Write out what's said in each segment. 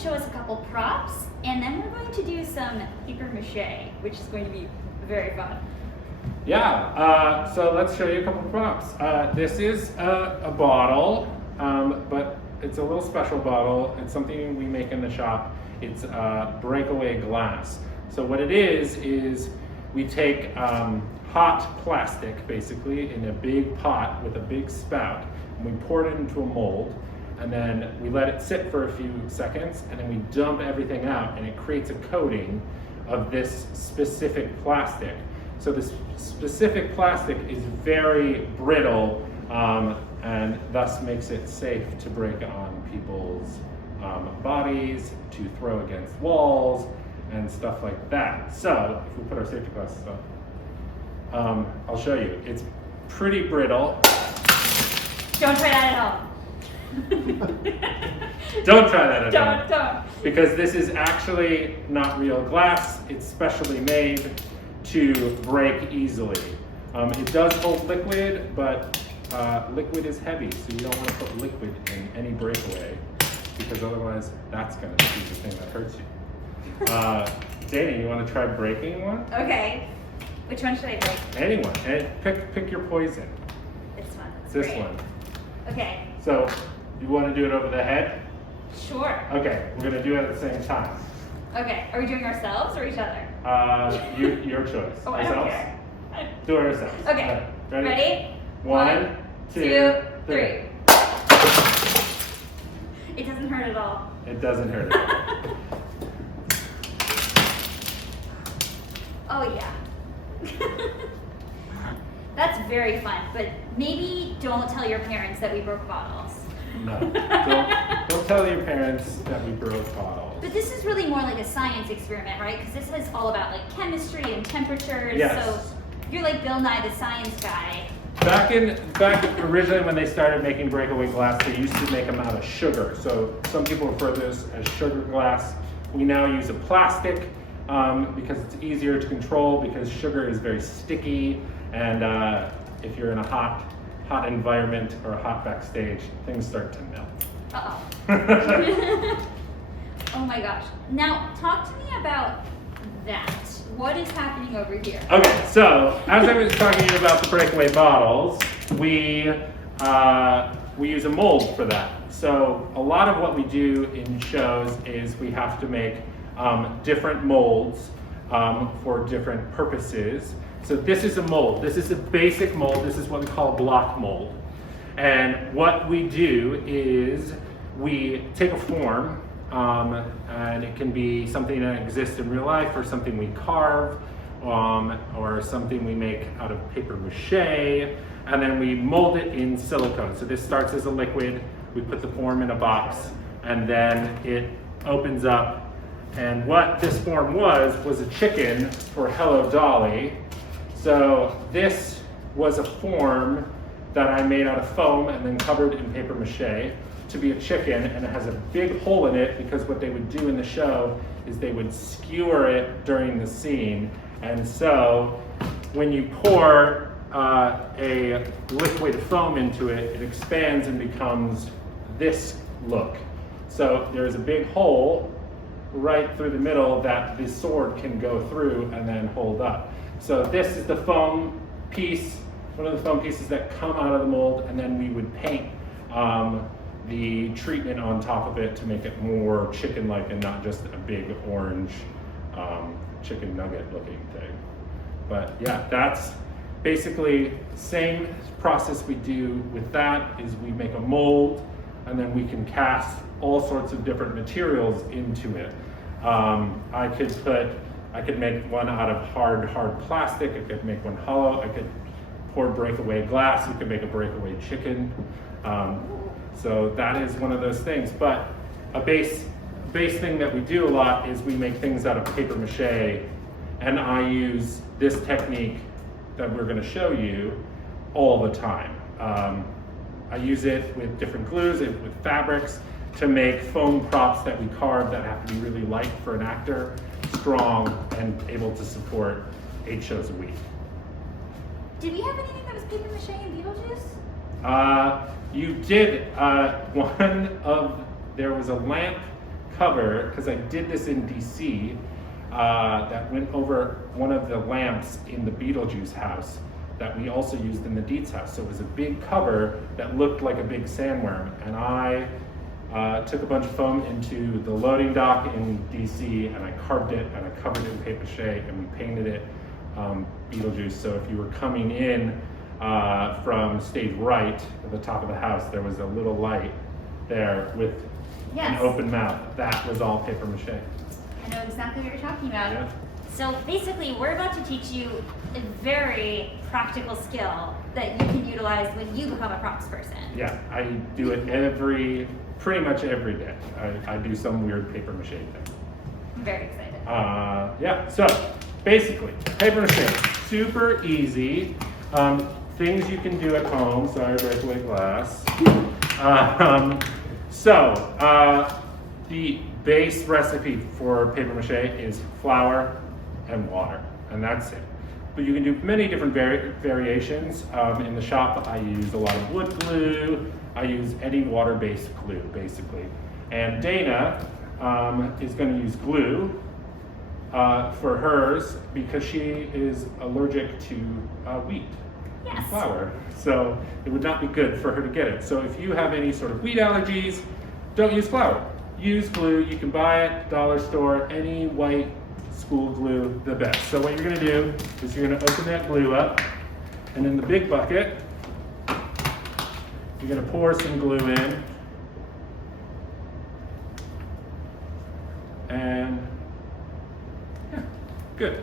show us a couple props, and then we're going to do some paper mache, which is going to be very fun. Yeah, so let's show you a couple props. This is a bottle, but it's a little special bottle. It's something we make in the shop. It's breakaway glass. So what it is we take hot plastic, basically, in a big pot with a big spout, and we pour it into a mold, and then we let it sit for a few seconds, and then we dump everything out, and it creates a coating of this specific plastic. So this specific plastic is very brittle, and thus makes it safe to break on people's bodies, to throw against walls, and stuff like that. So if we put our safety glasses on, I'll show you. It's pretty brittle. Don't try that at home. Don't try that at home. Don't. Because this is actually not real glass. It's specially made to break easily. It does hold liquid, but liquid is heavy, so you don't want to put liquid in any breakaway, because otherwise that's going to be the thing that hurts you. Dana, you want to try breaking one? Okay. Which one should I break? Anyone. And pick your poison. This one. This Great. one. Okay. So, you want to do it over the head? Sure. Okay, we're going to do it at the same time. Okay. Are we doing ourselves or each other? Your choice. Oh, I don't Ourselves? care. Do it ourselves. Okay. Ready? 1, 2, 3. It doesn't hurt at all. It doesn't hurt at all. Oh yeah. That's very fun, but maybe don't tell your parents that we broke bottles. No, don't tell your parents that we broke bottles. But this is really more like a science experiment, right? Because this is all about like chemistry and temperatures. Yes. So you're like Bill Nye the Science Guy. Back originally when they started making breakaway glass, they used to make them out of sugar. So some people refer to this as sugar glass. We now use a plastic because it's easier to control, because sugar is very sticky, and if you're in a hot environment or a hot backstage, things start to melt. Uh-oh. Oh my gosh. Now, talk to me about that. What is happening over here? Okay, so as I was talking to you about the breakaway bottles, we use a mold for that. So a lot of what we do in shows is we have to make different molds for different purposes. So this is a mold. This is a basic mold. This is what we call a block mold. And what we do is we take a form, and it can be something that exists in real life, or something we carve, or something we make out of paper mache, and then we mold it in silicone. So this starts as a liquid, we put the form in a box, and then it opens up. And what this form was a chicken for Hello Dolly. So this was a form that I made out of foam and then covered in paper mache to be a chicken, and it has a big hole in it because what they would do in the show is they would skewer it during the scene. And so when you pour a liquid foam into it, it expands and becomes this look. So there's a big hole right through the middle that the sword can go through and then hold up. So this is the foam piece, one of the foam pieces that come out of the mold, and then we would paint the treatment on top of it to make it more chicken-like and not just a big orange chicken nugget looking thing. But yeah, that's basically same process we do with that. Is we make a mold, and then we can cast all sorts of different materials into it. I could make one out of hard plastic. I could make one hollow. I could pour breakaway glass. You could make a breakaway chicken. So that is one of those things. But a base thing that we do a lot is we make things out of paper mache, and I use this technique that we're going to show you all the time. I use it with different glues, with fabrics, to make foam props that we carve that have to be really light for an actor, strong, and able to support 8 shows a week. Did we have anything that was paper mache in Beetlejuice? You did. There was a lamp cover, because I did this in DC, that went over one of the lamps in the Beetlejuice house that we also used in the Dietz house. So it was a big cover that looked like a big sandworm. And I took a bunch of foam into the loading dock in DC, and I carved it, and I covered it in paper mache, and we painted it Beetlejuice. So if you were coming in from stage right at the top of the house, there was a little light there with an open mouth. That was all paper mache. I know exactly what you're talking about. Yeah. So basically, we're about to teach you a very practical skill that you can utilize when you become a props person. Yeah, I do it pretty much every day. I do some weird paper mache thing. I'm very excited. Yeah, so basically, paper mache, super easy. Things you can do at home. Sorry, break away glass. The base recipe for paper mache is flour and water, and that's it. But you can do many different variations. In the shop, I use a lot of wood glue. I use any water-based glue, basically. And Dana is going to use glue for hers because she is allergic to wheat and flour. So it would not be good for her to get it. So if you have any sort of wheat allergies, don't use flour. Use glue. You can buy it, dollar store, any white school glue, the best. So what you're going to do is you're going to open that glue up, and in the big bucket, you're going to pour some glue in, and yeah, good.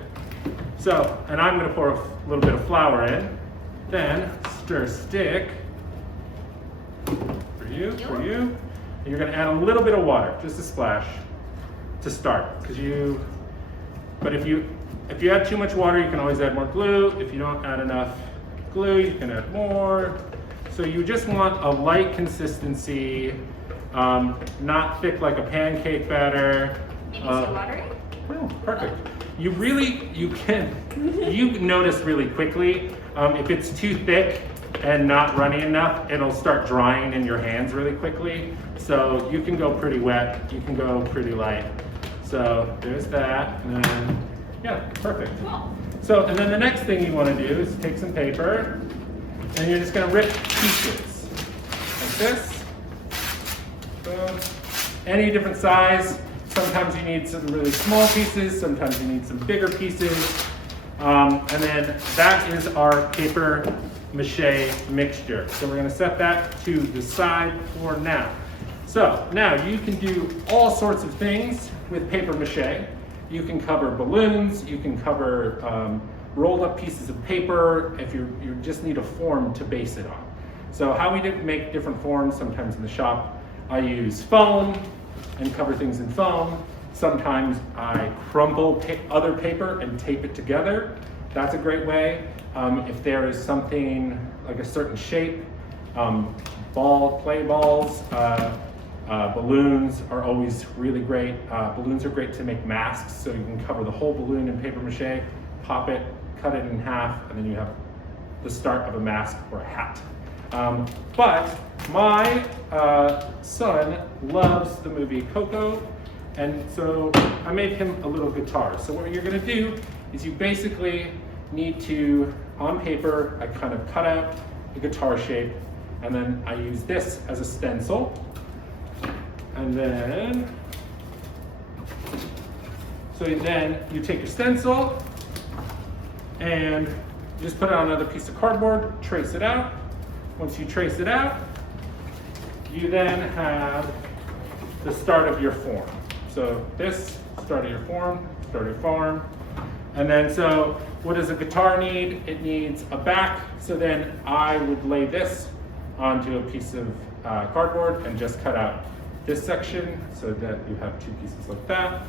So, and I'm going to pour a little bit of flour in, then stir stick for you. And you're going to add a little bit of water, just a splash, to start. But if you add too much water, you can always add more glue. If you don't add enough glue, you can add more. So you just want a light consistency, not thick like a pancake batter. Maybe too watery? Oh, perfect. You notice really quickly, if it's too thick and not runny enough, it'll start drying in your hands really quickly. So you can go pretty wet, you can go pretty light. So there's that, and then, yeah, perfect. Cool. So, and then the next thing you want to do is take some paper, and you're just going to rip pieces, like this. So, any different size. Sometimes you need some really small pieces, sometimes you need some bigger pieces. And then that is our paper mache mixture. So we're going to set that to the side for now. So now you can do all sorts of things with paper mache. You can cover balloons, you can cover rolled up pieces of paper if you just need a form to base it on. So how we make different forms, sometimes in the shop, I use foam and cover things in foam. Sometimes I crumple other paper and tape it together. That's a great way. If there is something like a certain shape, play balls, balloons are always really great. Balloons are great to make masks, so you can cover the whole balloon in paper mache, pop it, cut it in half, and then you have the start of a mask or a hat. But my son loves the movie Coco, and so I made him a little guitar. So what you're gonna do is you basically need to, on paper, I kind of cut out the guitar shape, and then I use this as a stencil. And then, then you take your stencil and just put it on another piece of cardboard, trace it out. Once you trace it out, you then have the start of your form. So this, start of your form, And then so what does a guitar need? It needs a back. So then I would lay this onto a piece of cardboard and just cut out this section so that you have two pieces like that.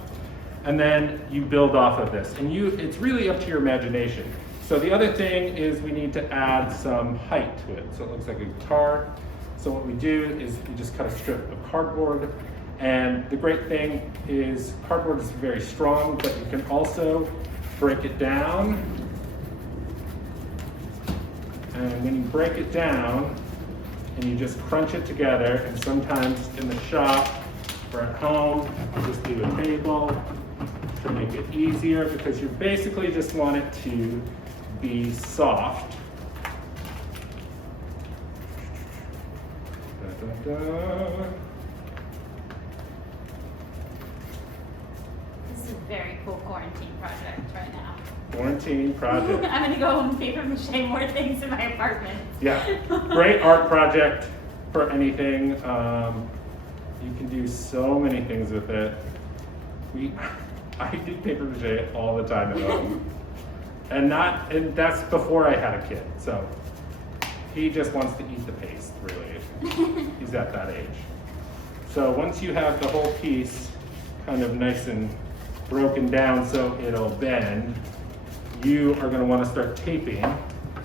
And then you build off of this. And it's really up to your imagination. So the other thing is we need to add some height to it. So it looks like a guitar. So what we do is we just cut a strip of cardboard. And the great thing is cardboard is very strong, but you can also break it down. And when you break it down, and you just crunch it together, and sometimes in the shop, For at home, I'll just do a table to make it easier because you basically just want it to be soft. Da, da, da. This is a very cool quarantine project right now. Quarantine project. I'm gonna go home and paper mache more things in my apartment. Yeah, great art project for anything. You can do so many things with it. I do paper mache all the time at home. And that's before I had a kid. So he just wants to eat the paste, really. He's at that age. So once you have the whole piece kind of nice and broken down so it'll bend, you are going to want to start taping.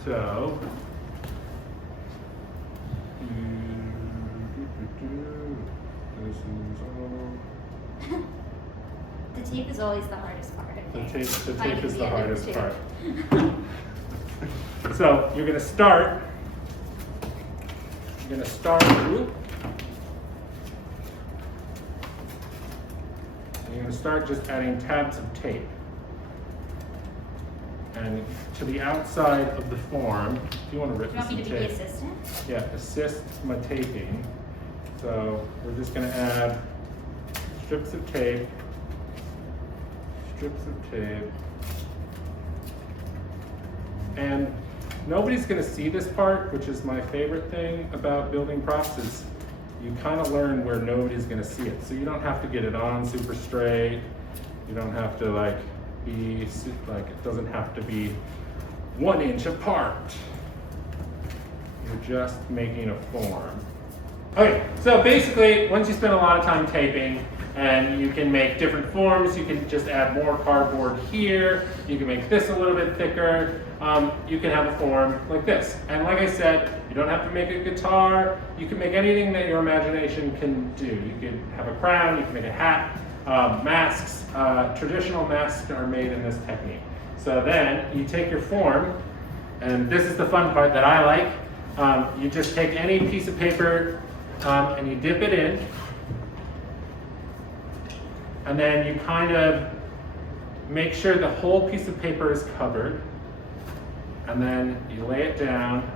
So this is all. The tape is always the hardest part, I think. The Finding tape is the end of hardest tape. part. So you're going to start. You're going to start. You're going to start just adding tabs of tape. And to the outside of the form, do you want to rip Do you this want me some to be tape? the assistant? Yeah, assist my taping. So we're just going to add strips of tape, and nobody's going to see this part, which is my favorite thing about building props is you kind of learn where nobody's going to see it. So you don't have to get it on super straight. You don't have to it doesn't have to be 1 inch apart. You're just making a form. Okay, so basically, once you spend a lot of time taping, and you can make different forms, you can just add more cardboard here, you can make this a little bit thicker, you can have a form like this. And like I said, you don't have to make a guitar, you can make anything that your imagination can do. You can have a crown, you can make a hat, masks, traditional masks are made in this technique. So then you take your form, and this is the fun part that I like. You just take any piece of paper and you dip it in, and then you kind of make sure the whole piece of paper is covered, and then you lay it down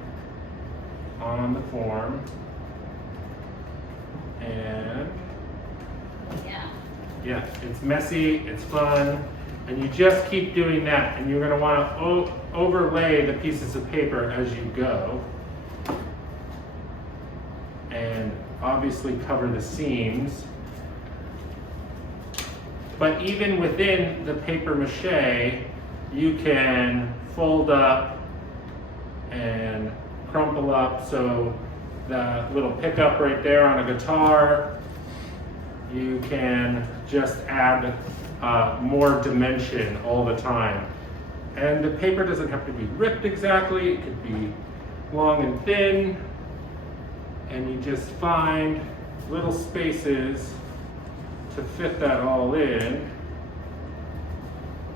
on the form, and yeah, it's messy, it's fun, and you just keep doing that, and you're going to want to overlay the pieces of paper as you go, and obviously cover the seams. But even within the paper mache, you can fold up and crumple up. So the little pickup right there on a guitar, you can just add more dimension all the time. And the paper doesn't have to be ripped exactly, it could be long and thin, and you just find little spaces to fit that all in.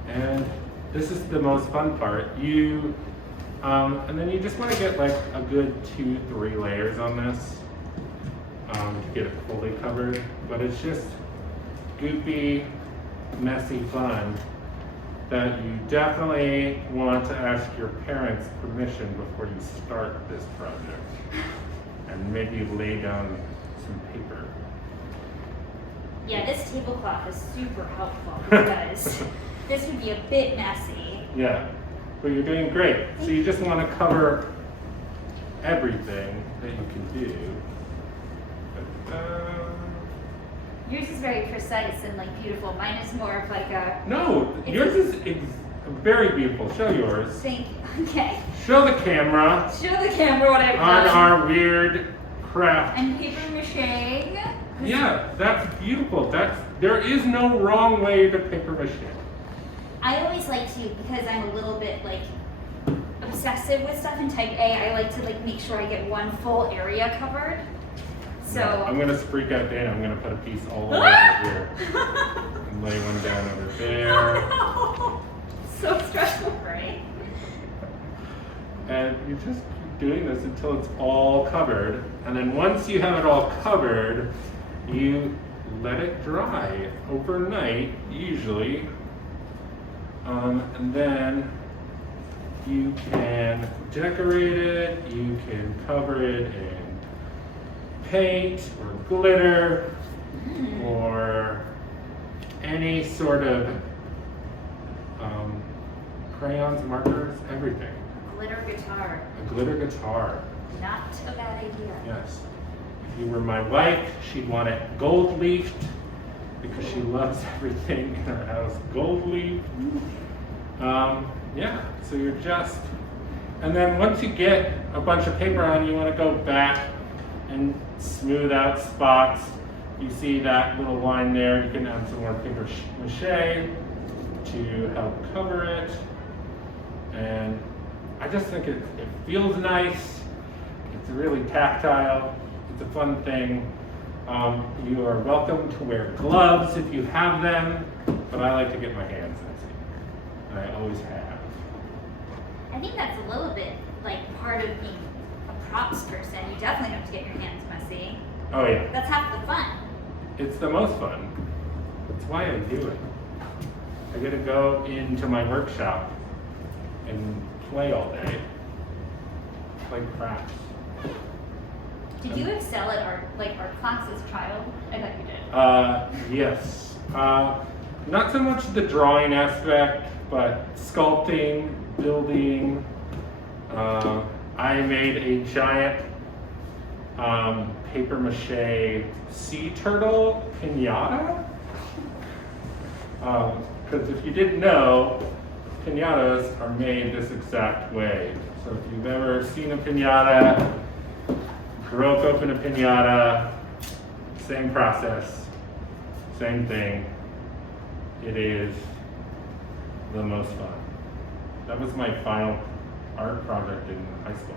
And this is the most fun part. And then you just want to get like a good 2-3 layers on this to get it fully covered. But it's just goofy, messy fun that you definitely want to ask your parents' permission before you start this project. And maybe lay down some paper. Yeah, this tablecloth is super helpful because this would be a bit messy. Yeah, but you're doing great. So you just want to cover everything that you can do. Yours is very precise and like beautiful. Mine is more of like a. No, yours is very beautiful. Show yours. Thank you. Okay. Show the camera Show the camera what I've on done. our weird craft. I'm paper macheing. Yeah, that's beautiful. There is no wrong way to paper mache. I always like to, because I'm a little bit like obsessive with stuff in type A, I like to like make sure I get one full area covered. So I'm gonna freak out Dana. I'm gonna put a piece all the way over here and lay one down over there. So stressful, right? And you just keep doing this until it's all covered. And then once you have it all covered, you let it dry overnight, usually. And then you can decorate it, you can cover it in paint or glitter or any sort of crayons, markers, everything. Glitter guitar. A glitter guitar. Not a bad idea. Yes. If you were my wife, she'd want it gold leafed because she loves everything in her house gold leaf. Yeah, so you're just, and then once you get a bunch of paper on, you want to go back and smooth out spots. You see that little line there, you can add some more paper mache to help cover it. And I just think it feels nice. It's really tactile. It's a fun thing. You are welcome to wear gloves if you have them, but I like to get my hands messy. And I always have. I think that's a little bit like part of being a props person. You definitely have to get your hands messy. Oh yeah. That's half the fun. It's the most fun. That's why I do it. I get to go into my workshop and play all day. Play crafts. Did you excel at art class as a child? I bet you did. Yes. Not so much the drawing aspect, but sculpting, building. I made a giant paper mache sea turtle pinata. Because if you didn't know, pinatas are made this exact way. So if you've ever seen a pinata, broke open a pinata, same process, same thing. It is the most fun. That was my final art project in high school.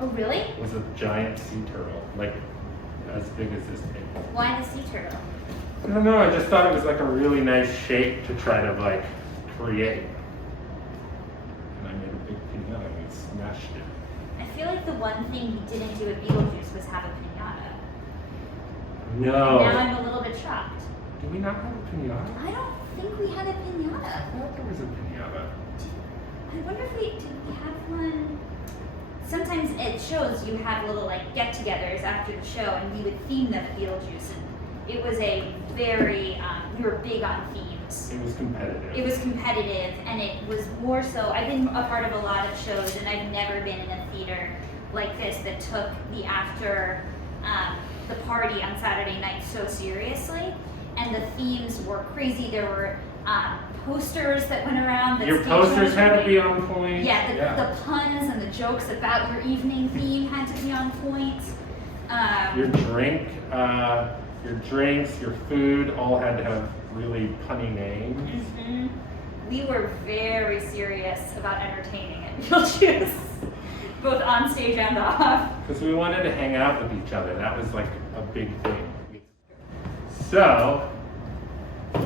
Oh, really? It was a giant sea turtle, like as big as this table. Why the sea turtle? I don't know, I just thought it was like a really nice shape to try to like create. And I made a big pinata and we smashed it. I feel like the one thing you didn't do at Beetlejuice was have a pinata. No. Now I'm a little bit shocked. Did we not have a pinata? I don't think we had a pinata. I thought there was a pinata. I wonder if did we have one? Sometimes at shows you have little like get-togethers after the show, and we would theme them at Beetlejuice, and it was a very we were big on themes. It was competitive. It was competitive, and it was more so. I've been a part of a lot of shows, and I've never been in a theater like this that took the after the party on Saturday night so seriously. And the themes were crazy. There were posters that went around. Your posters had to be on point. Yeah, the puns and the jokes about your evening theme had to be on point. Your drinks, your food all had to have really punny names. Mm-hmm. We were very serious about entertaining at Beetlejuice, both on stage and off. Because we wanted to hang out with each other. That was like a big thing. So,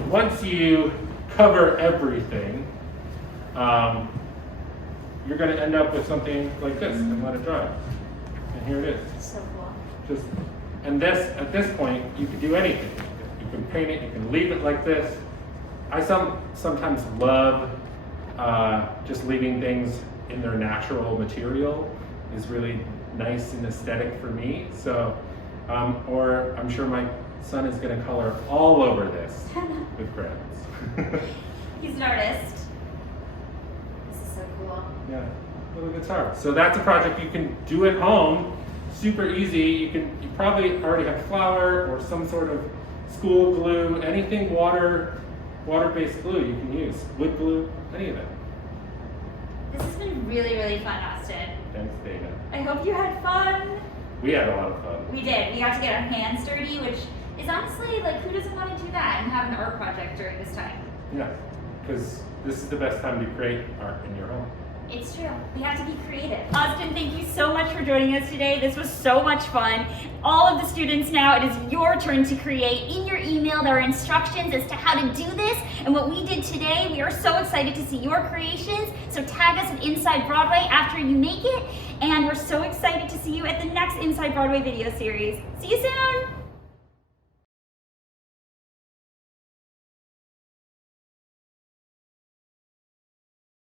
once you cover everything, you're going to end up with something like this and let it dry. And here it is. So cool. And this, at this point, you can do anything. You can paint it, you can leave it like this. I sometimes love just leaving things in their natural material is really nice and aesthetic for me. So, or I'm sure my son is going to color all over this with crayons. He's an artist. This is so cool. Yeah, little guitar. So that's a project you can do at home. Super easy. You probably already have flour or some sort of school glue, anything water-based glue you can use. Wood glue, any of it. This has been really, really fun, Austin. Thanks, Dana. I hope you had fun. We had a lot of fun. We did. We got to get our hands dirty, which is honestly, like, who doesn't want to do that and have an art project during this time? Yeah, because this is the best time to create art in your home. It's true. We have to be creative. Austin, thank you so much for joining us today. This was so much fun. All of the students now, it is your turn to create. In your email, there are instructions as to how to do this and what we did today. We are so excited to see your creations. So tag us at Inside Broadway after you make it. And we're so excited to see you at the next Inside Broadway video series. See you soon.